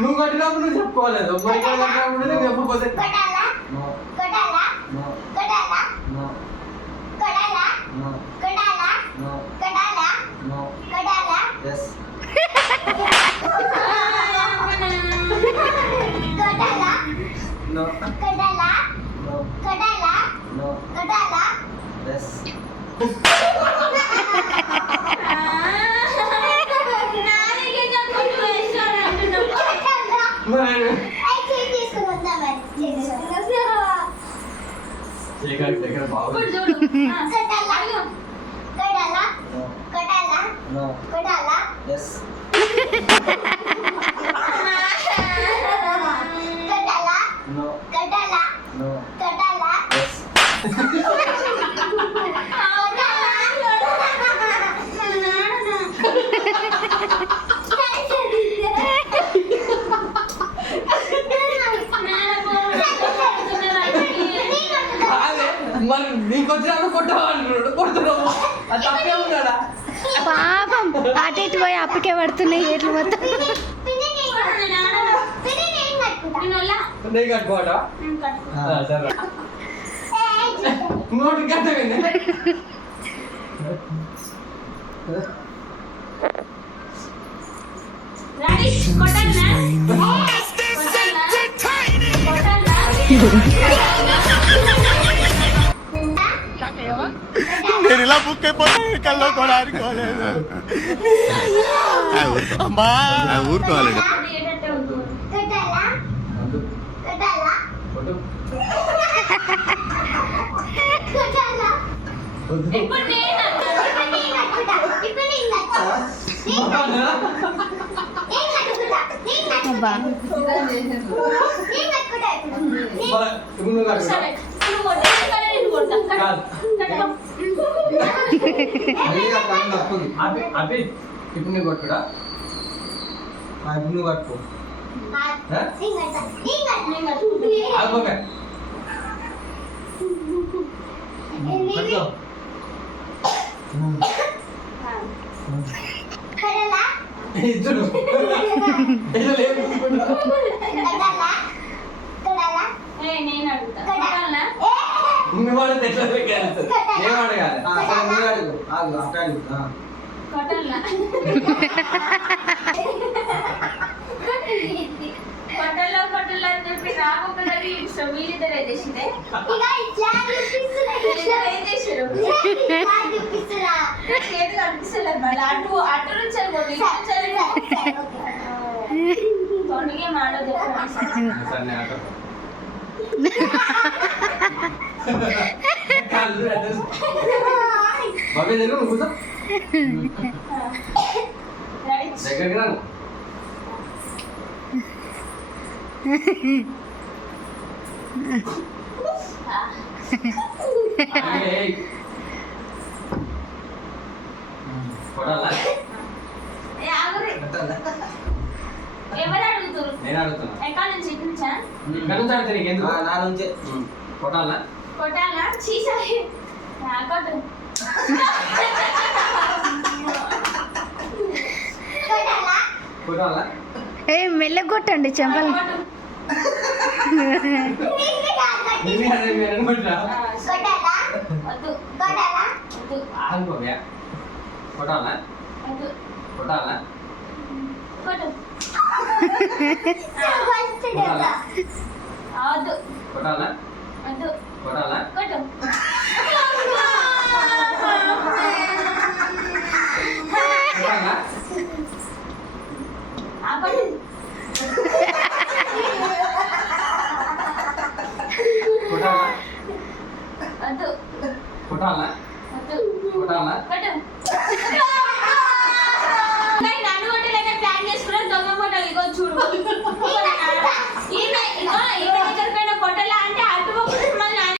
నువ్వు కట్టినప్పుడు నువ్వు చెప్పుకోలేదు చెప్పకపోతే మరి నీకు వచ్చినప్పుడు కొట్టవాళ్ళు కొడుతున్నావు తప్పే ఉన్నాడా పాపం అటు ఇటు పోయి అప్పకే పడుతున్నాయి ఏట్లు మొత్తం కట్టుకోవటా సరే నోటి కట్టండి నేను ఇలా బుక్ అయిపోయి కల్లో కూడా అనుకోలేదు అమ్మా ఊరుకోవాలండి ఇప్పుడు నువ్వు కొట్టుడా ఇప్పుడు నువ్వు కట్టుకో ఇద్దరు నువ్వు వాడితే ఎట్లా ఏం అడగాలి నువ్వు అడుగు ఆగు అక్క అడుగు కొట్టల్లో అని చెప్పి రాకొక్కడి వీళ్ళిద్దరు ఏం చేసిందే ఏం చేసారు చేతులు అనిపిస్తలేదు మళ్ళీ అటు నుంచి వెళ్ళిపోతుంది గేమ్ ఆడదు ఎప్పుడు. సరే నేను ఆట కాళ్ళు పెట్టేసి. బాబే దగ్గర నువ్వు కూర్చో. రెడీ దగ్గరికి రాను. ఏయ్. కొట్టాలా? ఏ ఆగురి ఎవరు అడుగుతారు నేను అడుగుతున్నా. ఎక్కడ నుంచి ఇటు నుంచా ఇక్కడ నుంచి అడిగితే నీకెందుకు? నా నుంచే కొట్టాలా? కొట్టాలా చీసాలి కొట్టు కొట్టాలా? ఏ మెల్లగొట్టండి చెంపలు. కొట్టు. నిన్నే అదే మీరు అనుకుంటా. వద్దు వద్దు ఆగు బాబయ్య. కొట్టాలా? వద్దు కొట్టాలా? కొట్టు కొట్టాలా? వద్దు కొట్టాలా?